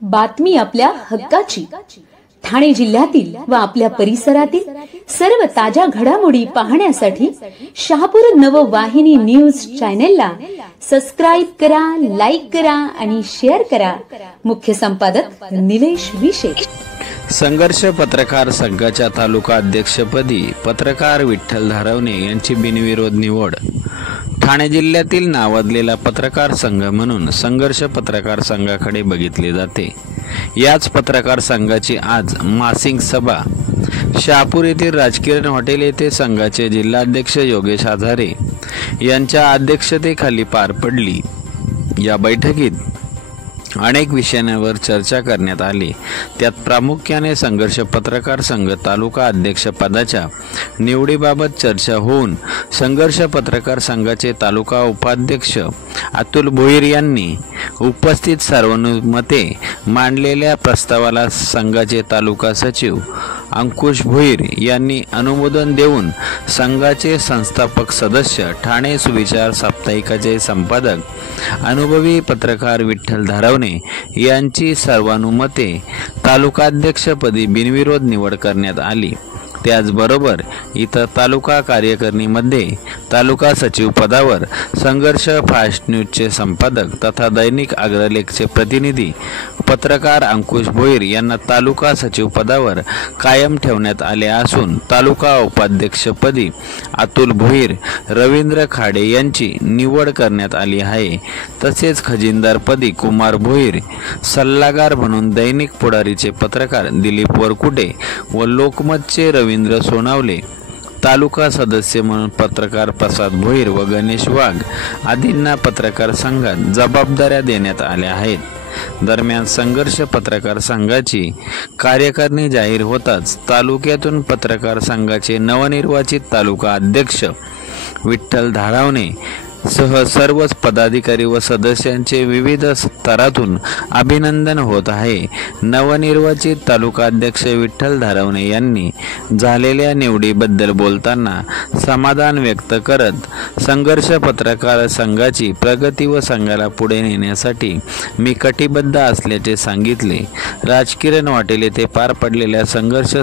बातमी आपल्या हक्काची। ठाणे जिल्ह्यातील व आपल्या परिसरातील सर्व ताज्या घडामोडी पाहण्यासाठी शहापूर नववाहिनी न्यूज चॅनेलला सबस्क्राइब करा, लाईक करा आणि शेअर करा। मुख्य संपादक निलेश विशेष। संघर्ष पत्रकार संघाच्या तालुका अध्यक्षपदी पत्रकार विठ्ठल धारवणे यांची बिनविरोध निवड। ठाणे जिल्ह्यातील नावाजलेला पत्रकार संघ म्हणून संघर्ष पत्रकार संघाकडे बघितले जाते। याच पत्रकार संघाची आज मासिक सभा शहापूर येथील राजकिरण हॉटेल येथे संघाचे जिल्हाध्यक्ष योगेश आझारे यांच्या अध्यक्षतेखाली पार पडली। या बैठकीत अनेक विषयांवर चर्चा करण्यात आली। त्यात प्रामुख्याने संघर्ष पत्रकार संघ तालुका अध्यक्ष पदाच्या निवडीबाबत चर्चा होऊन संघर्ष पत्रकार संघाचे तालुका उपाध्यक्ष अतुल भोईर यांनी उपस्थित सर्वानुमते मांडलेल्या प्रस्तावाला संघाचे तालुका सचिव अंकुश भोईर यांनी अनुमोदन देऊन संघाचे संस्थापक सदस्य ठाणे सुविचार साप्ताहिकाचे संपादक अनुभवी पत्रकार विठ्ठल धारवणे यांची सर्वानुमते तालुकाध्यक्षपदी बिनविरोध निवड करण्यात आली। त्याचबरोबर इतर तालुका कार्यकारिणीमध्ये तालुका सचिव पदावर संघर्ष फास्ट न्यूजचे संपादक तथा दैनिक अग्रलेखचे प्रतिनिधी पत्रकार अंकुश भोईर यांना तालुका सचिव पदावर कायम ठेवण्यात आले असून तालुका उपाध्यक्षपदी अतुल भोईर, रवींद्र खाडे यांची निवड करण्यात आली आहे। तसेच खजिनदारपदी कुमार भोईर, सल्लागार म्हणून दैनिक पुढारीचे पत्रकार दिलीप वरकुटे व लोकमतचे रवींद्र सोनावले, तालुका सदस्य म्हणून पत्रकार प्रसाद भोईर व गणेश वाघ आदींना पत्रकार संघात जबाबदाऱ्या देण्यात आल्या आहेत। दरम्यान संघर्ष पत्रकार संघाची कार्यकारिणी जाहीर होताच तालुक्यातून पत्रकार संघाचे नवनिर्वाचित तालुका अध्यक्ष विठ्ठल धारवणे सह सर्वच पदाधिकारी व सदस्यांचे विविध स्तरातून अभिनंदन होत आहे। नवनिर्वाचित तालुका अध्यक्ष विठ्ठल धारवणे यांनी झालेल्या निवडीबद्दल बोलताना समाधान व्यक्त करत संघर्ष पत्रकार संघाची प्रगती व संघाला पुढे नेण्यासाठी मी कटिबद्ध असल्याचे सांगितले। राजकिरण हॉटेल येथे पार पडलेल्या संघर्ष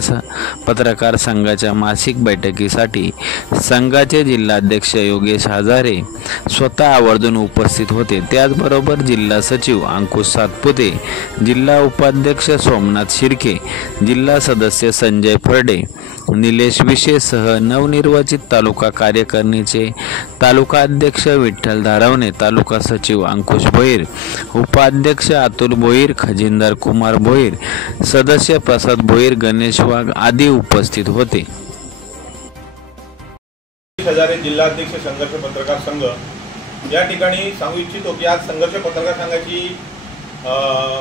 पत्रकार संघाच्या मासिक बैठकीसाठी संघाचे जिल्हाध्यक्ष योगेश आझारे स्वतः आवर्जून उपस्थित होते। त्याचबरोबर जिल्हा सचिव अंकुश सातपुते, जिल्हा उपाध्यक्ष सोमनाथ शिर्के, जिल्हा सदस्य संजय फरडे, निलेश विशेष सह नवनिर्वाचित तालुका कार्यकारिणीचे तालुका अध्यक्ष विठ्ठल धारवणे, तालुका सचिव अंकुश भोईर, उपाध्यक्ष अतुल भोईर, खजिनदार कुमार भोईर, सदस्य प्रसाद भोईर, गणेश वाघ आदी उपस्थित होते। जिल्हाध्यक्ष संघर्ष पत्रकार संघ या ठिकाणी सांगू इच्छितो की आज संघर्ष पत्रकार संघाची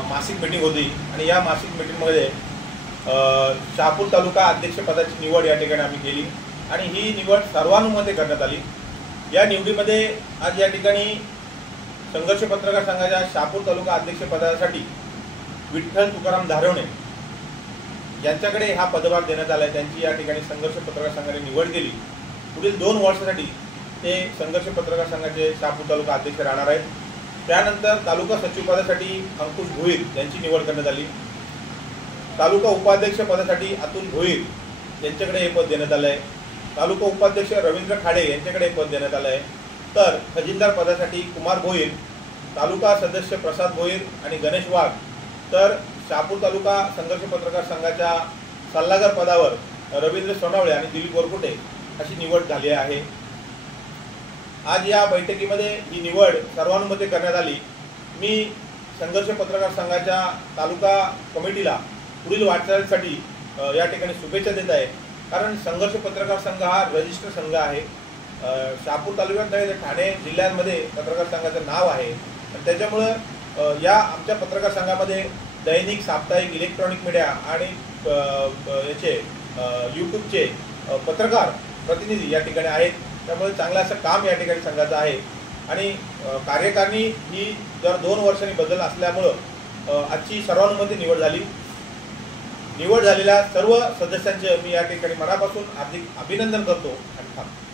मासिक मीटिंग होती आणि या मासिक मीटिंगमध्ये शहापूर तालुका अध्यक्ष पदाची निवड या ठिकाणी आम्ही केली आणि ही निवड सर्वानुमते करण्यात आली। या निवडीमध्ये आज या ठिकाणी संघर्ष पत्रकार संघाच्या शहापूर तालुका अध्यक्ष पदासाठी विठ्ठल तुकाराम धारवणे यांच्याकडे हा पदभार देण्यात आला आहे। त्यांची या ठिकाणी संघर्ष पत्रकार संघाने निवड केली। पुढील 2 वर्षासाठी ते संघर्ष पत्रकार संघाचे शहापूर तालुका अध्यक्ष राहणार आहेत। त्यानंतर तालुका सचिव पदासाठी अंकुश भोईर यांची निवड करण्यात आली। तालुका उपाध्यक्ष पदासाठी अतुल भोईर यांच्याकडे हे पद देण्यात आलं आहे। तालुका उपाध्यक्ष रवींद्र खाडे यांच्याकडे हे पद देण्यात आलं आहे। तर खजिनदार पदासाठी कुमार भोईर, तालुका सदस्य प्रसाद भोईर आणि गणेश वाघ, तर शहापूर तालुका संघर्ष पत्रकार संघाच्या सल्लागार पदावर रवींद्र सोनावळे आणि दिलीप वरकुटे अशी निवड झाली आहे। आज या बैठकीमध्ये ही निवड सर्वानुमते करण्यात आली। मी संघर्ष पत्रकार संघाच्या तालुका कमिटीला पुढील वाटचालीसाठी या ठिकाणी शुभेच्छा देत आहे। कारण संघर्ष पत्रकार संघ हा रजिस्टर संघ आहे। शहापूर तालुक्यात नाही तर ठाणे जिल्ह्यामध्ये पत्रकार संघाचं नाव आहे आणि त्याच्यामुळं या आमच्या पत्रकार संघामध्ये दैनिक, साप्ताहिक, इलेक्ट्रॉनिक मीडिया आणि याचे यूट्यूबचे पत्रकार प्रतिनिधी या ठिकाणी आहेत। त्यामुळे चांगलं असं काम या ठिकाणी संघाचं आहे आणि कार्यकारिणी ही दर 2 वर्षांनी बदल असल्यामुळं आजची सर्वानुमते निवड झाली। निवड झालेल्या सर्व सदस्यांचे मी या ठिकाणी मनापासून हार्दिक अभिनंदन करतो आणि थांबतो।